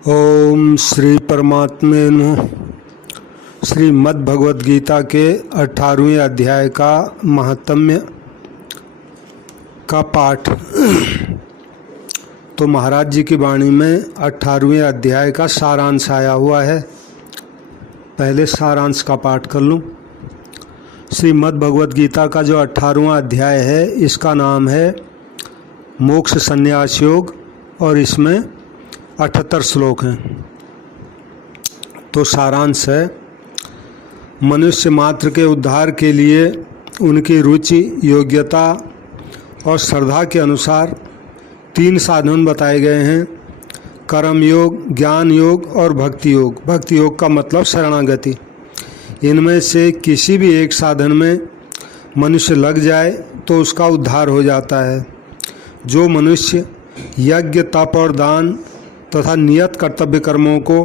ओम श्री परमात्मे नमः। श्रीमद् भगवद गीता के 18वें अध्याय का महात्म्य का पाठ। तो महाराज जी की वाणी में 18वें अध्याय का सारांश आया हुआ है। पहले सारांश का पाठ कर लूँ। श्रीमद् भगवद गीता का जो 18वां अध्याय है इसका नाम है मोक्ष संन्यास योग और इसमें 78 श्लोक हैं। तो सारांश है, मनुष्य मात्र के उद्धार के लिए उनकी रुचि, योग्यता और श्रद्धा के अनुसार 3 साधन बताए गए हैं: कर्म योग, ज्ञान योग और भक्ति योग। भक्ति योग का मतलब शरणागति। इनमें से किसी भी एक साधन में मनुष्य लग जाए तो उसका उद्धार हो जाता है। जो मनुष्य यज्ञ, तप और दान तथा नियत कर्तव्य कर्मों को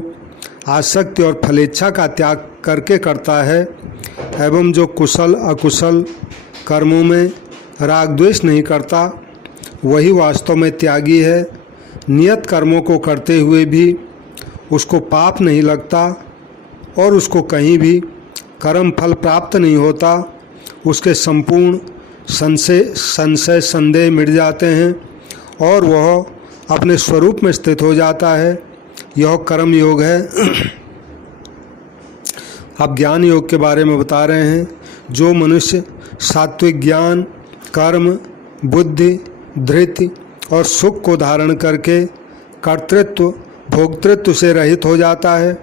आसक्ति और फलेच्छा का त्याग करके करता है एवं जो कुशल अकुशल कर्मों में राग द्वेष नहीं करता, वही वास्तव में त्यागी है। नियत कर्मों को करते हुए भी उसको पाप नहीं लगता और उसको कहीं भी कर्म फल प्राप्त नहीं होता। उसके संपूर्ण संशय संदेह मिट जाते हैं और वह अपने स्वरूप में स्थित हो जाता है। यह कर्म योग है। अब ज्ञान योग के बारे में बता रहे हैं। जो मनुष्य सात्विक ज्ञान, कर्म, बुद्धि, धृति और सुख को धारण करके कर्तृत्व भोक्तृत्व से रहित हो जाता है,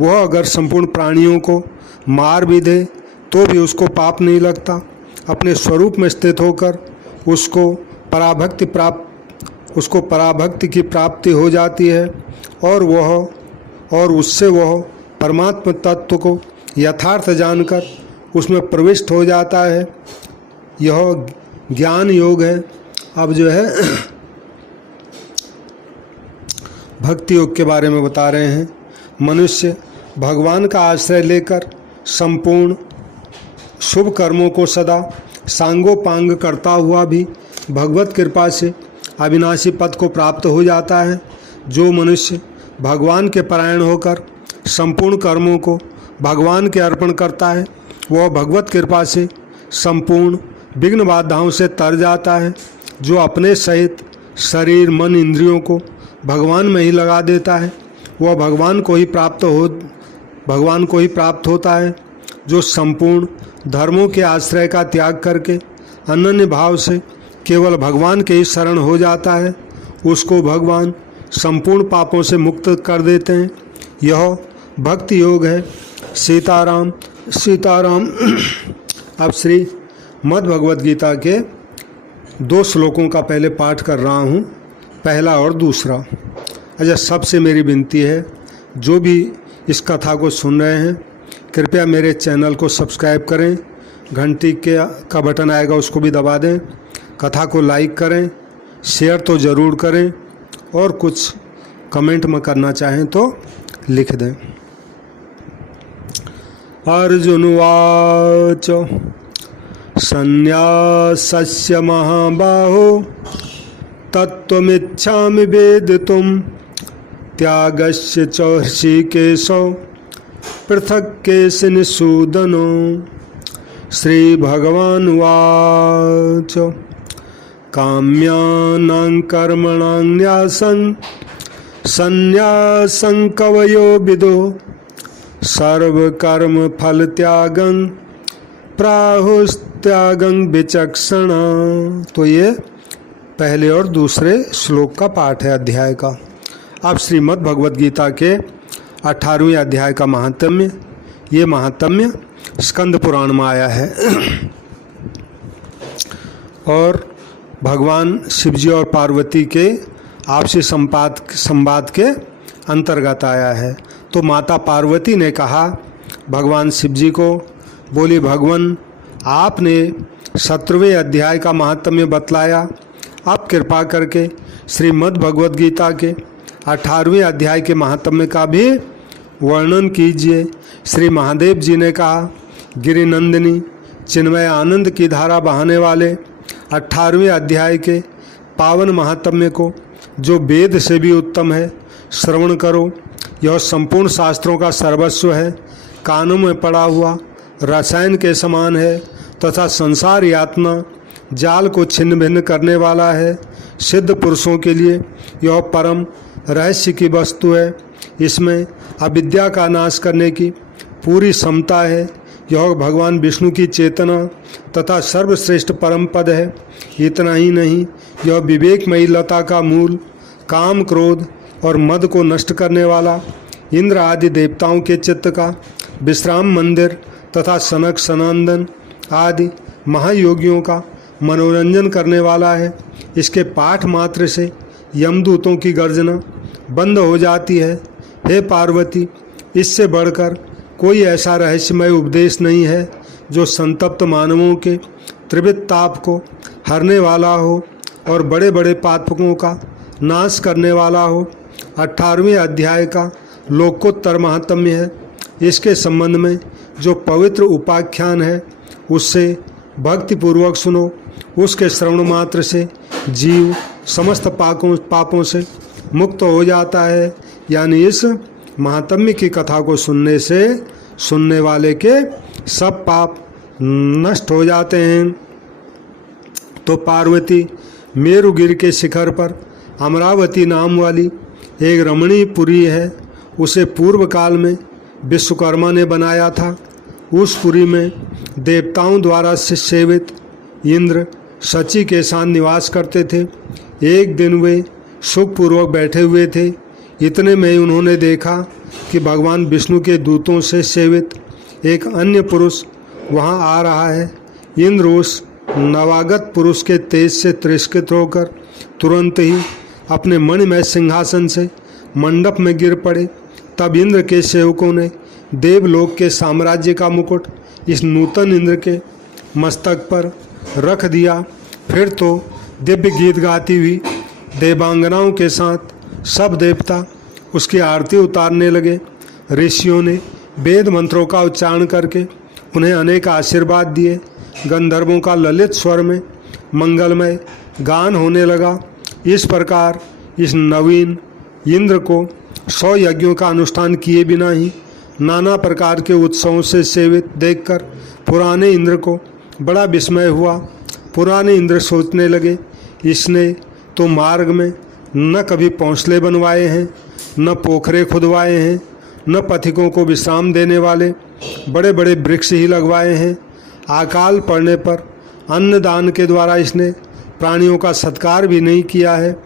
वह अगर संपूर्ण प्राणियों को मार भी दे तो भी उसको पाप नहीं लगता। अपने स्वरूप में स्थित होकर उसको पराभक्ति की प्राप्ति हो जाती है और उससे वह परमात्म तत्व को यथार्थ जानकर उसमें प्रविष्ट हो जाता है। यह ज्ञान योग है। अब जो है भक्ति योग के बारे में बता रहे हैं। मनुष्य भगवान का आश्रय लेकर संपूर्ण शुभ कर्मों को सदा सांगोपांग करता हुआ भी भगवत कृपा से अविनाशी पद को प्राप्त हो जाता है। जो मनुष्य भगवान के परायण होकर संपूर्ण कर्मों को भगवान के अर्पण करता है, वह भगवत कृपा से संपूर्ण विघ्न बाधाओं से तर जाता है। जो अपने सहित शरीर, मन, इंद्रियों को भगवान में ही लगा देता है, वह भगवान को ही प्राप्त होता है। जो संपूर्ण धर्मों के आश्रय का त्याग करके अनन्य भाव से केवल भगवान के ही शरण हो जाता है, उसको भगवान संपूर्ण पापों से मुक्त कर देते हैं। यह भक्ति योग है। सीताराम सीताराम। अब श्री मद् भगवद गीता के 2 श्लोकों का पहले पाठ कर रहा हूँ, पहला और दूसरा। अच्छा, सबसे मेरी विनती है, जो भी इस कथा को सुन रहे हैं, कृपया मेरे चैनल को सब्सक्राइब करें। घंटी का बटन आएगा, उसको भी दबा दें। कथा को लाइक करें, शेयर तो ज़रूर करें और कुछ कमेंट में करना चाहें तो लिख दें। अर्जुन उवाच संन्यासस्य महाबाहो तत्त्वमिच्छामि वेदितुं त्यागस्य च ऋषिकेशो पृथक् केशिनिषूदनो। श्रीभगवानुवाच काम्यानां कर्मणां न्यासं संन्यासं कवयो विदो सर्वकर्मफलत्यागं प्राहुस्त्यागं विचक्षणा। तो ये पहले और दूसरे श्लोक का पाठ है अध्याय का। अब श्रीमद् भगवद गीता के 18वें अध्याय का महात्म्य। ये महात्म्य स्कंद पुराण में आया है और भगवान शिवजी और पार्वती के आपसी संवाद के अंतर्गत आया है। तो माता पार्वती ने कहा भगवान शिवजी को, बोली, भगवान आपने 17वें अध्याय का महात्म्य बतलाया, आप कृपा करके श्रीमद् भगवद गीता के 18वें अध्याय के महात्म्य का भी वर्णन कीजिए। श्री महादेव जी ने कहा, गिरिनंदिनी चिन्मय आनंद की धारा बहाने वाले 18वें अध्याय के पावन महात्म्य को, जो वेद से भी उत्तम है, श्रवण करो। यह संपूर्ण शास्त्रों का सर्वस्व है, कानों में पड़ा हुआ रसायन के समान है तथा संसार यातना जाल को छिन्न भिन्न करने वाला है। सिद्ध पुरुषों के लिए यह परम रहस्य की वस्तु है। इसमें अविद्या का नाश करने की पूरी क्षमता है। यह भगवान विष्णु की चेतना तथा सर्वश्रेष्ठ परम पद है। इतना ही नहीं, यह विवेकमयी लता का मूल, काम क्रोध और मद को नष्ट करने वाला, इंद्र आदि देवताओं के चित्त का विश्राम मंदिर तथा सनक सनंदन आदि महायोगियों का मनोरंजन करने वाला है। इसके पाठ मात्र से यमदूतों की गर्जना बंद हो जाती है। हे पार्वती, इससे बढ़कर कोई ऐसा रहस्यमय उपदेश नहीं है जो संतप्त मानवों के त्रिविध ताप को हरने वाला हो और बड़े बड़े पातकों का नाश करने वाला हो। 18वें अध्याय का लोकोत्तर महात्म्य है। इसके संबंध में जो पवित्र उपाख्यान है उससे भक्तिपूर्वक सुनो। उसके श्रवण मात्र से जीव समस्त पापों से मुक्त हो जाता है। यानी इस महात्म्य की कथा को सुनने से सुनने वाले के सब पाप नष्ट हो जाते हैं। तो पार्वती मेरुगिरी के शिखर पर अमरावती नाम वाली एक रमणीय पुरी है। उसे पूर्व काल में विश्वकर्मा ने बनाया था। उस पुरी में देवताओं द्वारा सेवित इंद्र शची के साथ निवास करते थे। एक दिन वे सुखपूर्वक बैठे हुए थे। इतने में उन्होंने देखा कि भगवान विष्णु के दूतों से सेवित एक अन्य पुरुष वहां आ रहा है। इंद्र उस नवागत पुरुष के तेज से तिरस्कृत होकर तुरंत ही अपने मणिमय सिंहासन से मंडप में गिर पड़े। तब इंद्र के सेवकों ने देवलोक के साम्राज्य का मुकुट इस नूतन इंद्र के मस्तक पर रख दिया। फिर तो दिव्य गीत गाती हुई देवांगनाओं के साथ सब देवता उसकी आरती उतारने लगे। ऋषियों ने वेद मंत्रों का उच्चारण करके उन्हें अनेक आशीर्वाद दिए। गंधर्वों का ललित स्वर में मंगलमय गान होने लगा। इस प्रकार इस नवीन इंद्र को 100 यज्ञों का अनुष्ठान किए बिना ही नाना प्रकार के उत्सवों से सेवित देखकर पुराने इंद्र को बड़ा विस्मय हुआ। पुराने इंद्र सोचने लगे, इसने तो मार्ग में न कभी पौंसले बनवाए हैं, न पोखरे खुदवाए हैं, न पथिकों को विश्राम देने वाले बड़े बड़े वृक्ष ही लगवाए हैं। अकाल पड़ने पर अन्नदान के द्वारा इसने प्राणियों का सत्कार भी नहीं किया है।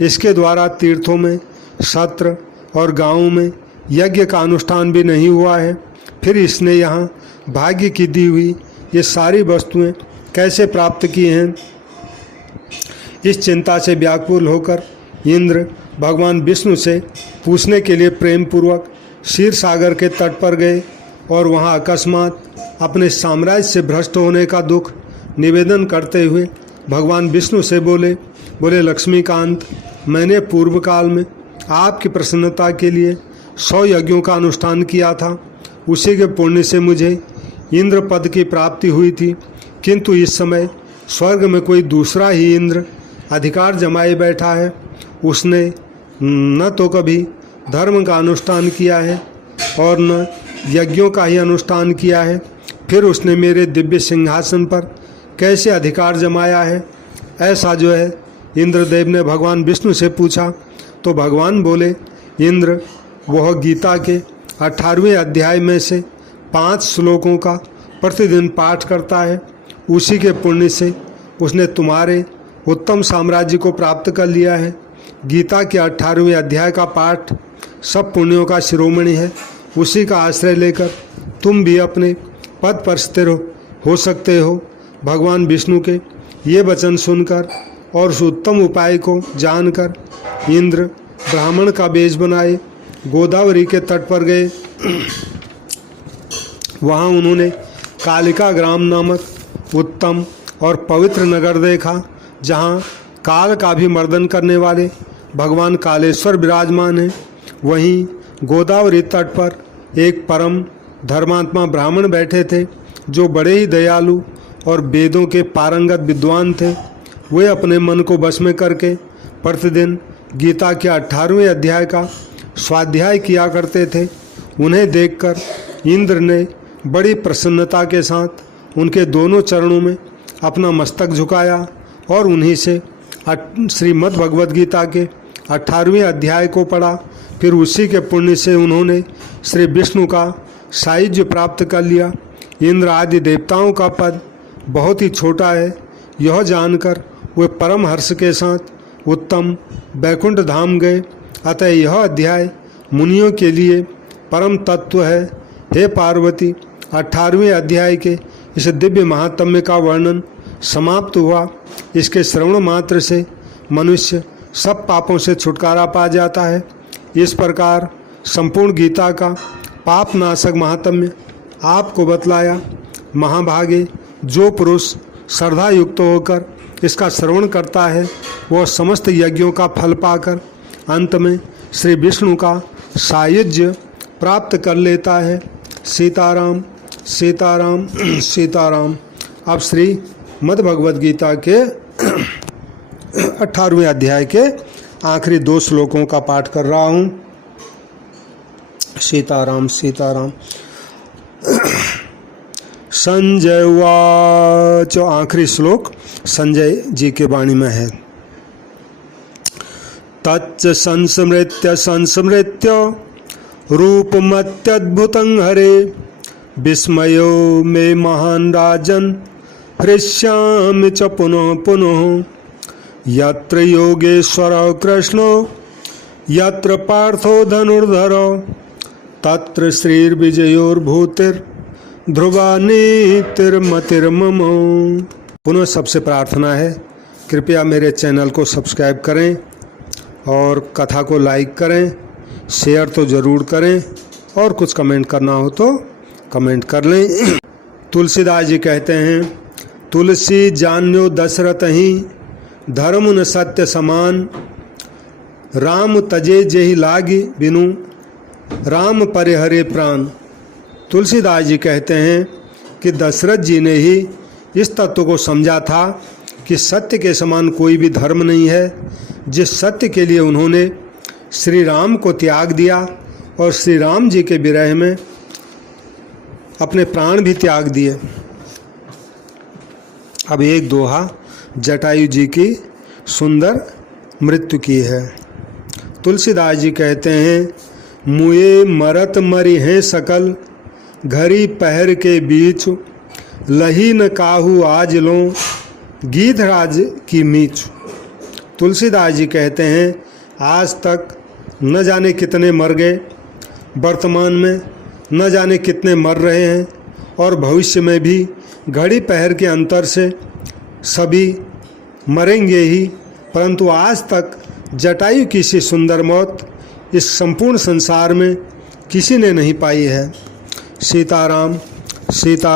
इसके द्वारा तीर्थों में, सत्र और गांवों में यज्ञ का अनुष्ठान भी नहीं हुआ है। फिर इसने यहाँ भाग्य की दी हुई ये सारी वस्तुएं कैसे प्राप्त की हैं? इस चिंता से व्याकुल होकर इंद्र भगवान विष्णु से पूछने के लिए प्रेम पूर्वक क्षीर सागर के तट पर गए और वहाँ अकस्मात अपने साम्राज्य से भ्रष्ट होने का दुख निवेदन करते हुए भगवान विष्णु से बोले, लक्ष्मीकांत, मैंने पूर्व काल में आपकी प्रसन्नता के लिए 100 यज्ञों का अनुष्ठान किया था। उसी के पुण्य से मुझे इंद्र पद की प्राप्ति हुई थी। किंतु इस समय स्वर्ग में कोई दूसरा ही इंद्र अधिकार जमाए बैठा है। उसने न तो कभी धर्म का अनुष्ठान किया है और न यज्ञों का ही अनुष्ठान किया है। फिर उसने मेरे दिव्य सिंहासन पर कैसे अधिकार जमाया है? ऐसा जो है इंद्रदेव ने भगवान विष्णु से पूछा। तो भगवान बोले, इंद्र वह गीता के 18वें अध्याय में से 5 श्लोकों का प्रतिदिन पाठ करता है। उसी के पुण्य से उसने तुम्हारे उत्तम साम्राज्य को प्राप्त कर लिया है। गीता के 18वें अध्याय का पाठ सब पुण्यों का शिरोमणि है। उसी का आश्रय लेकर तुम भी अपने पद पर स्थिर हो सकते हो। भगवान विष्णु के ये वचन सुनकर और उस उत्तम उपाय को जानकर इंद्र ब्राह्मण का वेश बनाए गोदावरी के तट पर गए। वहाँ उन्होंने कालिका ग्राम नामक उत्तम और पवित्र नगर देखा, जहाँ काल का भी मर्दन करने वाले भगवान कालेश्वर विराजमान हैं। वहीं गोदावरी तट पर एक परम धर्मात्मा ब्राह्मण बैठे थे, जो बड़े ही दयालु और वेदों के पारंगत विद्वान थे। वे अपने मन को वश में करके प्रतिदिन गीता के 18वें अध्याय का स्वाध्याय किया करते थे। उन्हें देखकर इंद्र ने बड़ी प्रसन्नता के साथ उनके दोनों चरणों में अपना मस्तक झुकाया और उन्हीं से श्रीमद् भगवद गीता के 18वें अध्याय को पढ़ा। फिर उसी के पुण्य से उन्होंने श्री विष्णु का सायुज्य प्राप्त कर लिया। इंद्र आदि देवताओं का पद बहुत ही छोटा है, यह जानकर वे परम हर्ष के साथ उत्तम वैकुंठ धाम गए। अतः यह अध्याय मुनियों के लिए परम तत्व है। हे पार्वती, 18वें अध्याय के इस दिव्य महात्म्य का वर्णन समाप्त हुआ। इसके श्रवण मात्र से मनुष्य सब पापों से छुटकारा पा जाता है। इस प्रकार संपूर्ण गीता का पाप नाशक महात्म्य आपको बतलाया। महाभागे, जो पुरुष श्रद्धा युक्त होकर इसका श्रवण करता है वह समस्त यज्ञों का फल पाकर अंत में श्री विष्णु का सायुज्य प्राप्त कर लेता है। सीताराम सीताराम सीताराम। अब श्री मद् भगवद गीता के 18वें अध्याय के आखिरी 2 श्लोकों का पाठ कर रहा हूँ। सीताराम सीताराम। संजय उवाच। आखिरी श्लोक संजय जी के वाणी में है। तच्च संस्मृत्य संस्मृत्य रूपमत्यद्भुतं हरे विस्मयो मे महान् राजन् हृष्यामि च पुनः पुनः। यत्र योगेश्वरः कृष्णो यत्र पार्थो धनुर्धरो तत्र श्रीर्विजयोर्भूतिर्ध्रुवा नीतिर्मतिर्मम। पुनः सबसे प्रार्थना है, कृपया मेरे चैनल को सब्सक्राइब करें और कथा को लाइक करें, शेयर तो ज़रूर करें और कुछ कमेंट करना हो तो कमेंट कर लें। तुलसीदास जी कहते हैं, तुलसी जान्यो दशरथ ही धर्म न सत्य समान। राम तजे जेहि लागी बिनु राम परिहरे प्राण। तुलसीदास जी कहते हैं कि दशरथ जी ने ही इस तत्व को समझा था कि सत्य के समान कोई भी धर्म नहीं है। जिस सत्य के लिए उन्होंने श्री राम को त्याग दिया और श्री राम जी के विरह में अपने प्राण भी त्याग दिए। अब एक दोहा जटायु जी की सुंदर मृत्यु की है। तुलसीदास जी कहते हैं, मुए मरत मरि हैं सकल घड़ी पहर के बीच। लही न काहू आज लो गीधराज की मीच। तुलसीदास जी कहते हैं, आज तक न जाने कितने मर गए, वर्तमान में न जाने कितने मर रहे हैं और भविष्य में भी घड़ी पहर के अंतर से सभी मरेंगे ही, परंतु आज तक जटायु की सी सुंदर मौत इस संपूर्ण संसार में किसी ने नहीं पाई है। सीताराम सीता।